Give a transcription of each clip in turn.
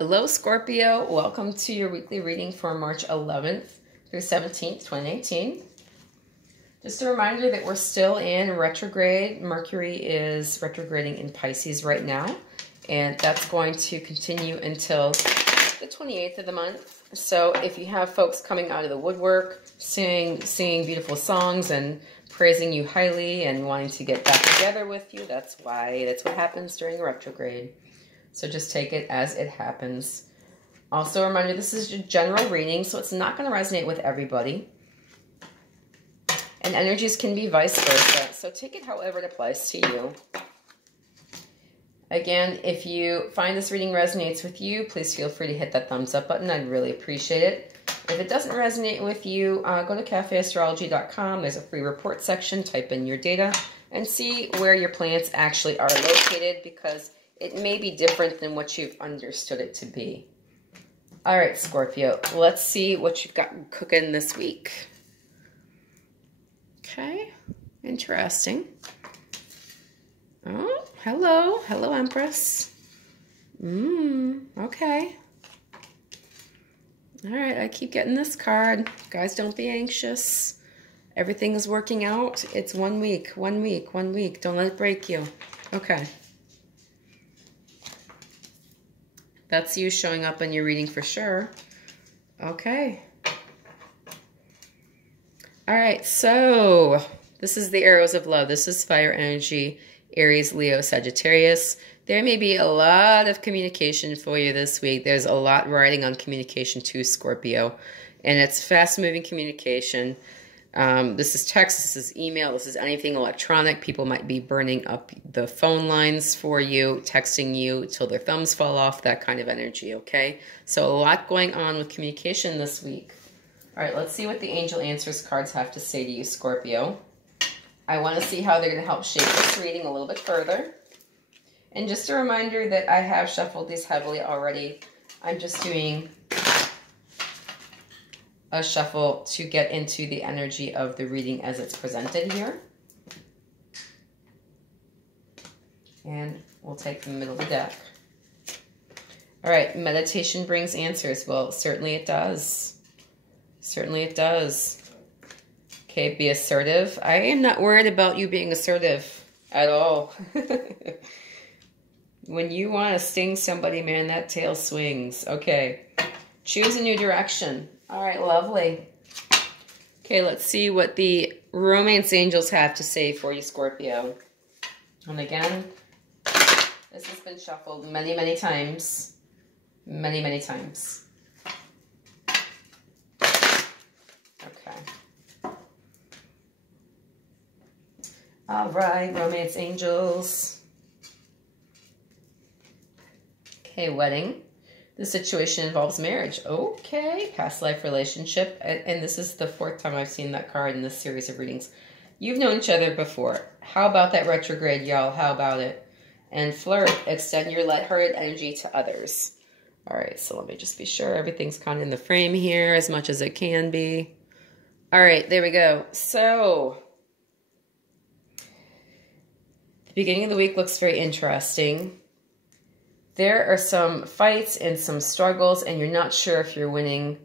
Hello, Scorpio. Welcome to your weekly reading for March 11th through 17th, 2018. Just a reminder that we're still in retrograde. Mercury is retrograding in Pisces right now, and that's going to continue until the 28th of the month. So if you have folks coming out of the woodwork, singing beautiful songs and praising you highly and wanting to get back together with you, that's what happens during retrograde. So just take it as it happens. Also a reminder, this is a general reading, so it's not going to resonate with everybody. And energies can be vice versa. So take it however it applies to you. Again, if you find this reading resonates with you, please feel free to hit that thumbs up button. I'd really appreciate it. If it doesn't resonate with you, go to cafeastrology.com. There's a free report section. Type in your data and see where your planets actually are located, because it may be different than what you've understood it to be. All right, Scorpio, let's see what you've got cooking this week. Okay, interesting. Oh, hello. Hello, Empress. Okay. All right, I keep getting this card. Guys, don't be anxious. Everything is working out. It's 1 week, 1 week, 1 week. Don't let it break you. Okay. That's you showing up in your reading for sure. Okay. All right, so this is the arrows of love. This is fire energy, Aries, Leo, Sagittarius. There may be a lot of communication for you this week. There's a lot riding on communication too, Scorpio. And it's fast-moving communication. This is text, this is email, this is anything electronic. People might be burning up the phone lines for you, texting you till their thumbs fall off, that kind of energy, okay? So a lot going on with communication this week. All right, let's see what the Angel Answers cards have to say to you, Scorpio. I want to see how they're going to help shape this reading a little bit further. And just a reminder that I have shuffled these heavily already. I'm just doing a shuffle to get into the energy of the reading as it's presented here. And we'll take from the middle of the deck. All right, meditation brings answers. Well, certainly it does. Certainly it does. Okay, be assertive. I am not worried about you being assertive at all. When you want to sting somebody, man, that tail swings. Okay, choose a new direction. All right, lovely. Okay, let's see what the romance angels have to say for you, Scorpio. And again, this has been shuffled many, many times. Many, many times. Okay. All right, romance angels. Okay, wedding. The situation involves marriage. Okay, past life relationship. And this is the 4th time I've seen that card in this series of readings. You've known each other before. How about that retrograde, y'all? How about it? And flirt. Extend your lighthearted energy to others. All right, so let me just be sure everything's kind of in the frame here as much as it can be. All right, there we go. So, the beginning of the week looks very interesting. There are some fights and some struggles, and you're not sure if you're winning.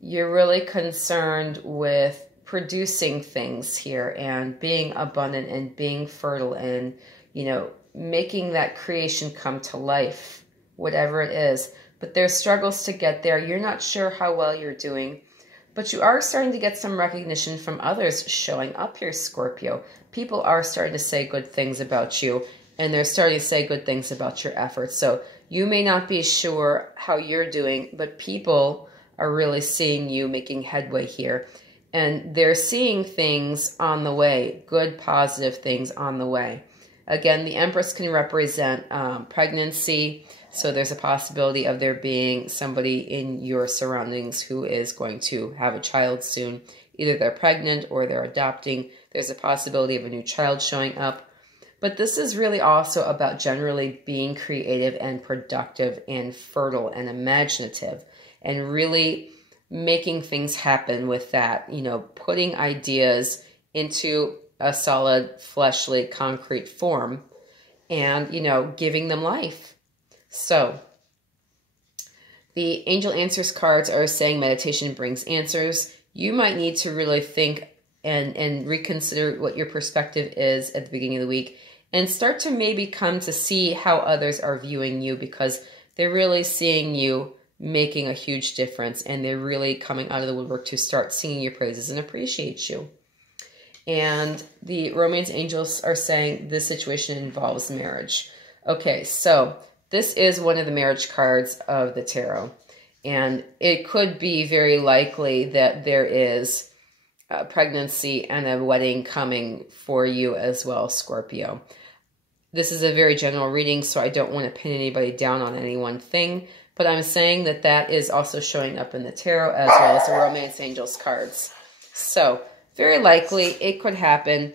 You're really concerned with producing things here and being abundant and being fertile and, you know, making that creation come to life, whatever it is. But there's struggles to get there. You're not sure how well you're doing, but you are starting to get some recognition from others showing up here, Scorpio. People are starting to say good things about you, and they're starting to say good things about your efforts. So you may not be sure how you're doing, but people are really seeing you making headway here. And they're seeing things on the way, good, positive things on the way. Again, the Empress can represent pregnancy. So there's a possibility of there being somebody in your surroundings who is going to have a child soon. Either they're pregnant or they're adopting. There's a possibility of a new child showing up. But this is really also about generally being creative and productive and fertile and imaginative and really making things happen with that, you know, putting ideas into a solid, fleshly, concrete form and, you know, giving them life. So The Angel Answers cards are saying meditation brings answers. You might need to really think and reconsider what your perspective is at the beginning of the week and start to maybe come to see how others are viewing you, because they're really seeing you making a huge difference, and they're really coming out of the woodwork to start singing your praises and appreciate you. And the romance angels are saying this situation involves marriage. Okay, so this is one of the marriage cards of the tarot, and it could be very likely that there is a pregnancy and a wedding coming for you as well, Scorpio. This is a very general reading, so I don't want to pin anybody down on any one thing, but I'm saying that that is also showing up in the tarot as well as the romance angels cards. So very likely it could happen.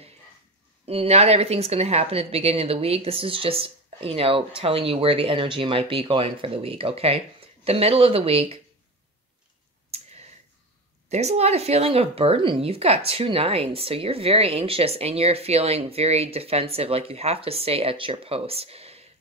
Not everything's going to happen at the beginning of the week. This is just, you know, telling you where the energy might be going for the week, okay? The middle of the week, there's a lot of feeling of burden. You've got 2 9s, so you're very anxious and you're feeling very defensive, like you have to stay at your post.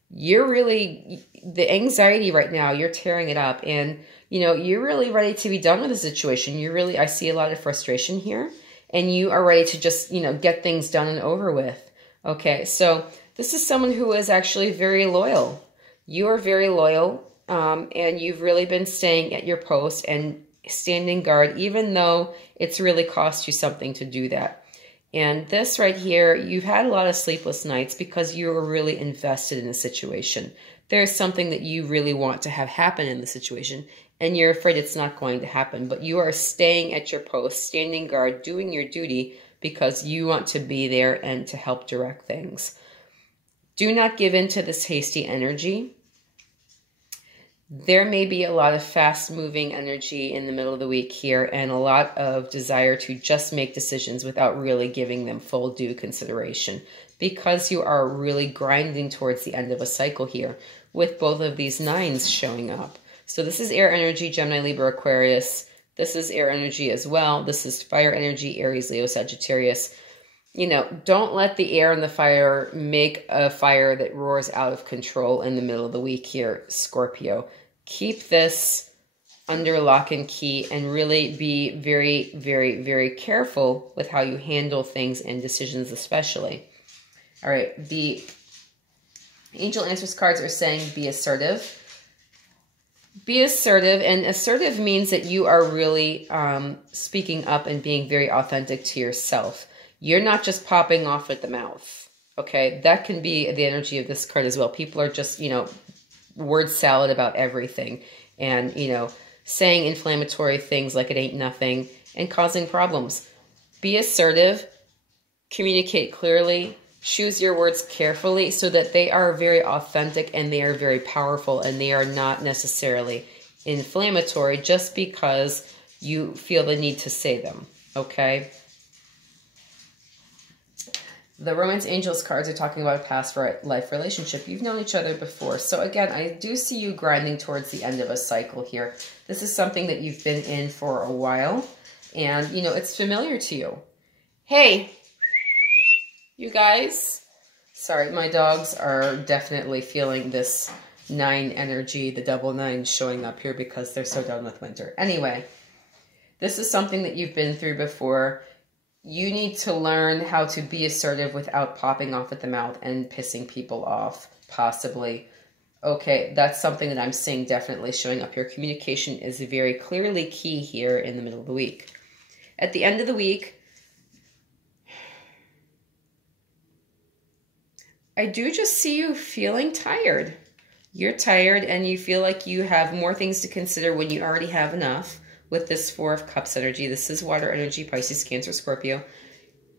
You're really, the anxiety right now, you're tearing it up, and, you know, you're really ready to be done with the situation. You're really, I see a lot of frustration here, and you are ready to just, you know, get things done and over with. Okay, so this is someone who is actually very loyal. You are very loyal, and you've really been staying at your post and standing guard, even though it's really cost you something to do that. And this right here, you've had a lot of sleepless nights because you were really invested in the situation. There's something that you really want to have happen in the situation, and you're afraid it's not going to happen, but you are staying at your post, standing guard, doing your duty because you want to be there and to help direct things. Do not give in to this hasty energy. There may be a lot of fast-moving energy in the middle of the week here, and a lot of desire to just make decisions without really giving them full due consideration, because you are really grinding towards the end of a cycle here with both of these 9s showing up. So this is air energy, Gemini, Libra, Aquarius. This is air energy as well. This is fire energy, Aries, Leo, Sagittarius. You know, don't let the air and the fire make a fire that roars out of control in the middle of the week here, Scorpio. Keep this under lock and key and really be very, very, very careful with how you handle things and decisions especially. All right, the Angel Answers cards are saying be assertive. Be assertive, and assertive means that you are really speaking up and being very authentic to yourself. You're not just popping off at the mouth, okay? That can be the energy of this card as well. People are just, you know, word salad about everything and, you know, saying inflammatory things like it ain't nothing and causing problems. Be assertive, communicate clearly, choose your words carefully so that they are very authentic and they are very powerful and they are not necessarily inflammatory just because you feel the need to say them, okay? The Romance Angels cards are talking about a past life relationship. You've known each other before. So again, I do see you grinding towards the end of a cycle here. This is something that you've been in for a while. And, you know, it's familiar to you. Hey, you guys. Sorry, my dogs are definitely feeling this 9 energy, the double 9 showing up here because they're so done with winter. Anyway, this is something that you've been through before. You need to learn how to be assertive without popping off at the mouth and pissing people off, possibly. Okay, that's something that I'm seeing definitely showing up here. Communication is very clearly key here in the middle of the week. At the end of the week, I do just see you feeling tired. You're tired and you feel like you have more things to consider when you already have enough. With this 4 of Cups energy, this is water energy, Pisces, Cancer, Scorpio.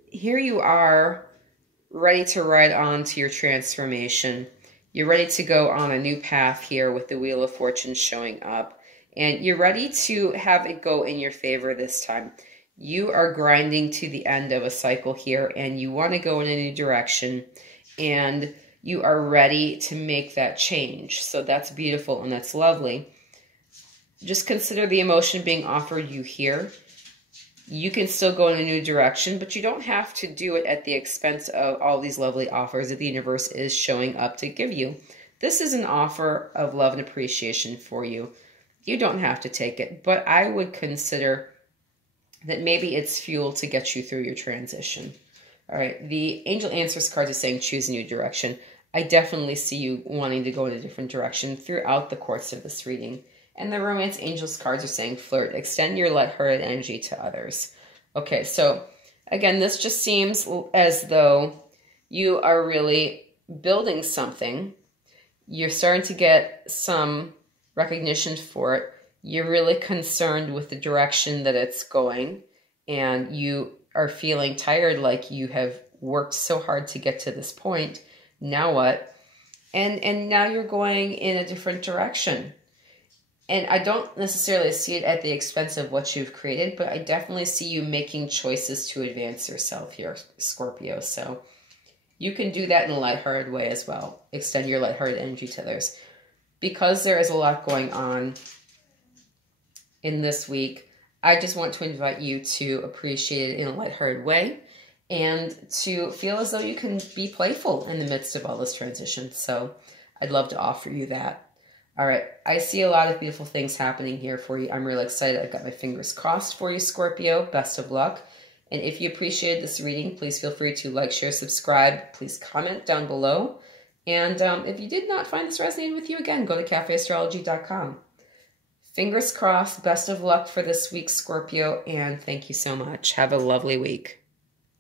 Here you are ready to ride on to your transformation. You're ready to go on a new path here with the Wheel of Fortune showing up. And you're ready to have it go in your favor this time. You are grinding to the end of a cycle here and you want to go in a new direction. And you are ready to make that change. So that's beautiful and that's lovely. Just consider the emotion being offered you here. You can still go in a new direction, but you don't have to do it at the expense of all these lovely offers that the universe is showing up to give you. This is an offer of love and appreciation for you. You don't have to take it, but I would consider that maybe it's fuel to get you through your transition. All right, the Angel Answers card is saying choose a new direction. I definitely see you wanting to go in a different direction throughout the course of this reading. And the Romance Angels cards are saying flirt, extend your lighthearted energy to others. Okay, so again, this just seems as though you are really building something. You're starting to get some recognition for it. You're really concerned with the direction that it's going, and you are feeling tired, like you have worked so hard to get to this point. Now what? And now you're going in a different direction. And I don't necessarily see it at the expense of what you've created, but I definitely see you making choices to advance yourself here, Scorpio. So you can do that in a lighthearted way as well. Extend your lighthearted energy to others. Because there is a lot going on in this week, I just want to invite you to appreciate it in a lighthearted way and to feel as though you can be playful in the midst of all this transition. So I'd love to offer you that. All right, I see a lot of beautiful things happening here for you. I'm really excited. I've got my fingers crossed for you, Scorpio. Best of luck. And if you appreciated this reading, please feel free to like, share, subscribe. Please comment down below. And if you did not find this resonating with you, again, go to cafeastrology.com. Fingers crossed. Best of luck for this week, Scorpio, and thank you so much. Have a lovely week.